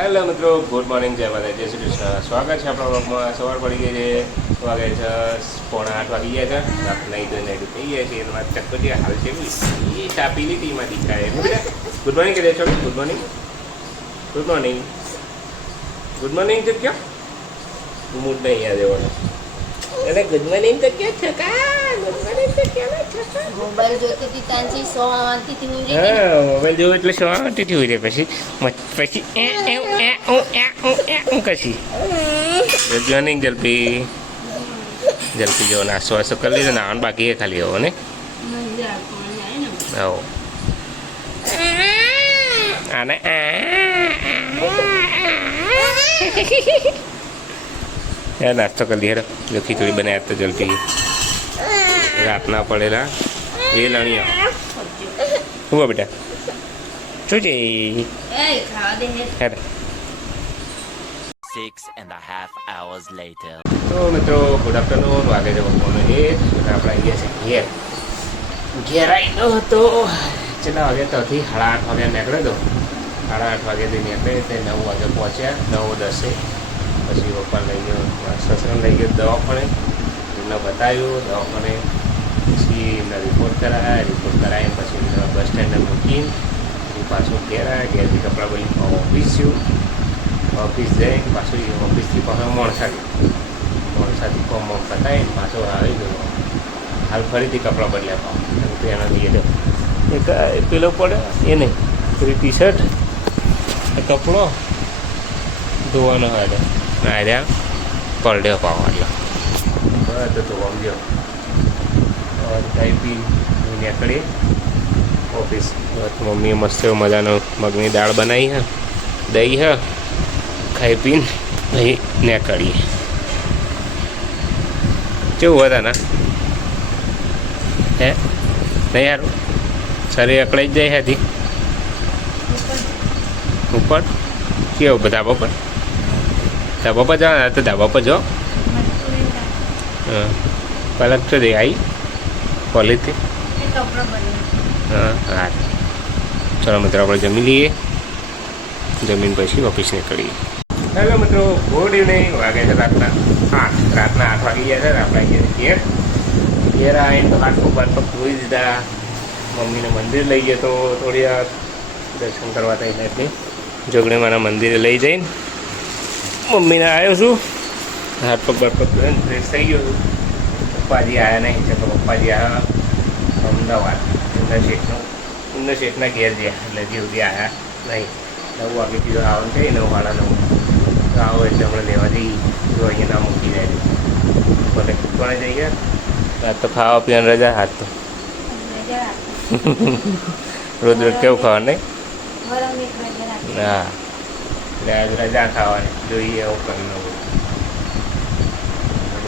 Hello મિત્રો, good morning, જય માતા, જય શ્રી કૃષ્ણ. સ્વાગત છે આપણા બ્લોગમાં. સવાર પડી ગઈ છે, વાગે છે 7:45 વાગી ગયા છે. આપણે નહીં ધોઈને રેડી થઈ ગયા છીએ. એમાં ચક્કર હાલ છે એ ચા પી લીધી એમાં દીકરાએ. ગુડ મોર્નિંગ કહી દે છો. Good morning, good morning, good morning તો ક્યાં મૂડ નહીં યાદ દેવાનો. અને ગુડ મોર્નિંગ તો ક્યાં છકા, ગુડ મોર્નિંગ તો ક્યાં છકા. મોબાઈલ જોતી હતી તાંજી 100 વાગતી હતી. હા, મોબાઈલ જોવો એટલે 100 વાગતી હોય પછી પછી કશી ગુડ મોર્નિંગ. જલ્દી જલ્દી જો નાસ્તો વાસ્તો કરી લીધો. નાવાનું બાકી છે ખાલી હવે ને. આવો આને યાર નાસ્તો કરી લીધો. જો ખીચડી બનાવ્યા તો જલ્દી રાતના પડેલા એ લણિયા. શું બેટા શું છે? 6.5 hours later. તો મિત્રો ગુડ આફ્ટરનૂન. વાગે છે બપોરનો 1 અને આપણે અહીંયા છે ઘેર આવીનો હતો. કેટલા વાગે તો હતી 8:30 વાગે નીકળ્યો હતો. 8:30 વાગ્યાથી નીકળે તે 9 વાગે પહોંચ્યા. 9:10 પછી પપ્પા લઈ ગયો, સસરાને લઈ ગયો દવાખાને. એમને બતાવ્યું દવાખાને. પછી એમને રિપોર્ટ કરાયા. રિપોર્ટ કરાવીને પછી એમને બસ સ્ટેન્ડે મૂકીને પછી પાછું ઘેર આવ્યા. ઘેરથી કપડાં બની ઓફિસ થયું. ઓફિસ જઈને પાછું ઓફિસથી પાછો મોણસાથી કોમ પતાવીને પાછો આવી ગયો. હાલ ફરીથી કપડાં બદલ્યા પાવ તો એના દીએ તો એક પેલો પડે એ નહીં પેલી ટી શર્ટ કપડો ધોવાનો હોય એટલે ના રહ્યા પલડ્યો પાવ એટલે બધું ધોવા ગયો. ખાઈ પી નીકળી ઓફિસ. મમ્મીએ મસ્ત મજાનો મગની દાળ બનાવી હે, દહીં હે. ખાઈ પીને અહીં નીકળીએ. કેવું હતા ના હે નહીં યાર શરીર અકળાઈ જ જાય હતી ઉપર. કેવું ધાબા પર જવાના તો ધાબા પર જો. હા પલક તો દે આવી કોલેજથી. હા હા ચલો મિત્રો આપણે જમી લઈએ. જમીન પછી ઓફિસ નીકળીએ. હેલો મિત્રો, ગુડ ઇવનિંગ. વાગે છે રાતના 8. રાતના 8 વાગી ગયા છે. આપણે ઘેર ઘેર આવીને તો હાથ પગ ધોઈ દીધા. મમ્મીને મંદિર લઈ ગયો તો થોડી વાર દર્શન કરવા થઈને એટલે જોગણીમાના મંદિરે લઈ જઈને મમ્મીને આવ્યો છું. હાથ પગ ધોઈને ફ્રેશ થઈ ગયો છું. પપ્પાજી આવ્યા નહીં છે તો પપ્પાજી આવ્યા અમદાવાદ એમના શેઠના ઘેર ગયા એટલે જેવડી આવ્યા નહીં. 9 વાગે કીધું આવવાનું છે 9:30 તો આવો એટલે હમણાં લેવા જઈએ. જો અહીંયા ના મૂકી જાય ભલે કોણે જઈ ગયા. તો ખાવા પીવાની રજા હાથ તો રોજ રોજ કેવું ખાવાનું નહીં. હા એટલે આજ રજા ખાવાની જોઈએ એવું કરી લઉં.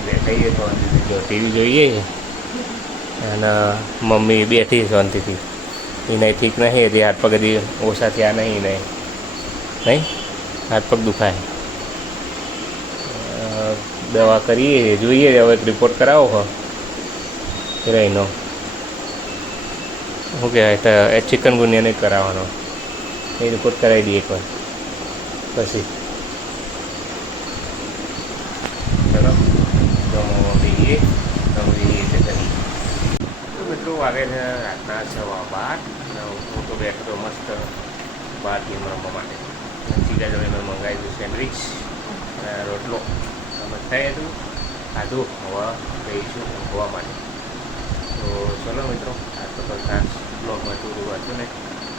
બેઠાઈએ તો જો ટીવી જોઈએ અને મમ્મી બેઠી શાંતિથી. એ નહીં ઠીક નહીં હતી. હાથ પગ હજી ઓછા થયા નહીં નહીં હાથ પગ દુખાય. દવા કરીએ જોઈએ હવે રિપોર્ટ કરાવો હો રહીનો શું કહેવાય ચિકનગુનિયા નહીં કરાવવાનો. એ રિપોર્ટ કરાવી દઈએ એકવાર પછી ચલો જઈએ મિત્રો. વાગે છે રાતના 12:15. હું તો બેઠો તો મસ્ત બહાર ગેમ રમવા માટે. ચીકા જોડે મેં મંગાવી દીધું સેન્ડવિચ અને રોટલો મસ્ત થાય હતું ખાધું. હવે જઈશું ઊંઘવા માટે. તો ચલો મિત્રો, આ તો ખાસ બ્લોગમાં થોડું હતું ને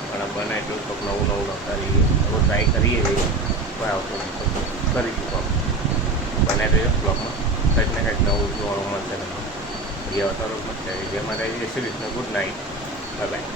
પણ બને એટલું તો નવું કરીએ. હવે ટ્રાય કરીએ કોઈ આવતું કરીશું કામ બને તો બ્લોગમાં કંઈક ને કંઈક નવું જોવાનું મળશે. ને વિડીયો અવતારો મળશે. જેમાં જય Shri Krishna. Good night. Bye bye.